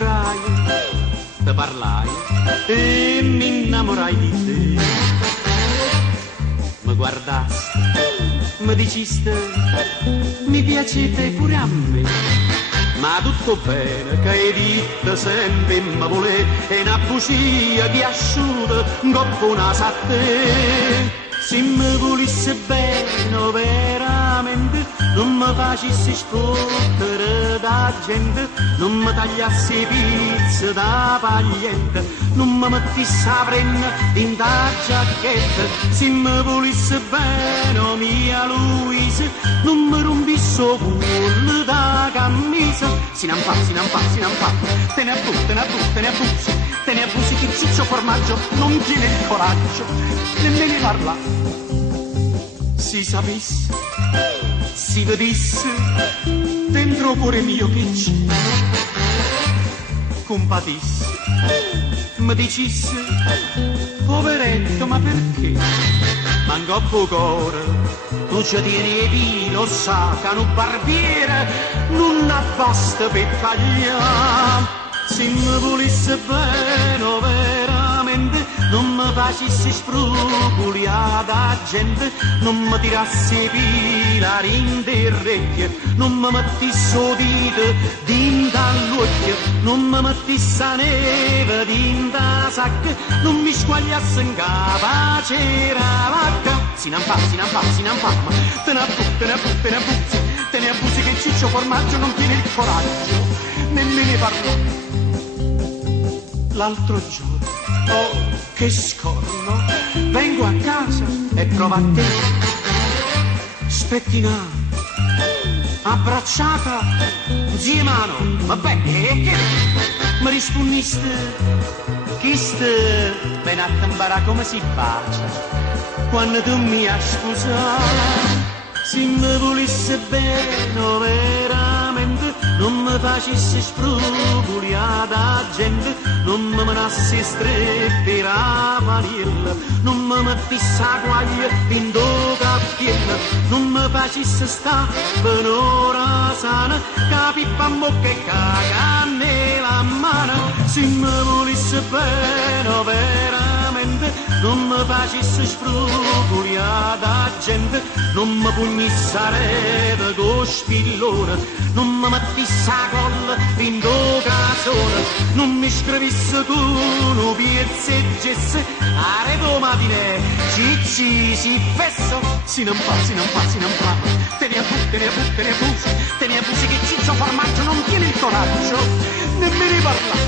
febbraio te parlai e mi innamorai di te. Mi guardasti, mi diciste, mi piacete pure a me. Ma tutto bene, che hai detto sempre mi volè, e una bugia che asciuta, coppa una sa te. Se mi volesse bene veramente, non mi facessi spottere da gente, non mi tagliassi pizza da pagliente, non mi mettessi a prendere in da giacchetta. Se mi volesse bene, oh mia Luisa, non mi rompisse il cuore da camisa. Si non fa, te ne abbusi, te ne abusi che ciccio formaggio non tiene il coraggio nemmeno di parlare. Si sapesse, si vedesse dentro cuore mio che c'è, compatisse, mi dicesse, poveretto, ma perché? Manco a cuore, tu ci tieni di lo sa che un barbiere non basta per tagliare. Se mi volesse bene veramente, non mi facessi scrupoli da gente, non mi tirassi pilari in orecchie, non mi mettessi il dito dinto all'occhio, non mi mettessi la neve dinto a sacca, non mi squagliassi in capo c'era vacca. Si non fa, ma te ne abusi che ciccio formaggio non tiene il coraggio nemmeno ne parlo. L'altro giorno, oh che scorno, vengo a casa e trovo a te, spettinata, abbracciata, zia mano, vabbè, che? Mi rispondiste, chi ste, ben a tambara come si bacia, quando tu mi hai sposato. Se mi volesse bene veramente, non mi facessi scrupoli da gente, non mi menassi strette la vanilla, non mi mettessi a guaglia in do cappiello, non mi facessi sta per un'ora sana, capippa in bocca e caga nella mano. Se mi volesse bene veramente, non mi facessi scrupoli da gente, non mi pugnisse a rete con spillone, non mi mettesse a colla in do casone, non mi scrivesse tu no piazzegesse a reto matine cicci si fesso. Si non fa, te ne abusi che ciccio formaggio non tiene il coraggio nemmeno di parlare.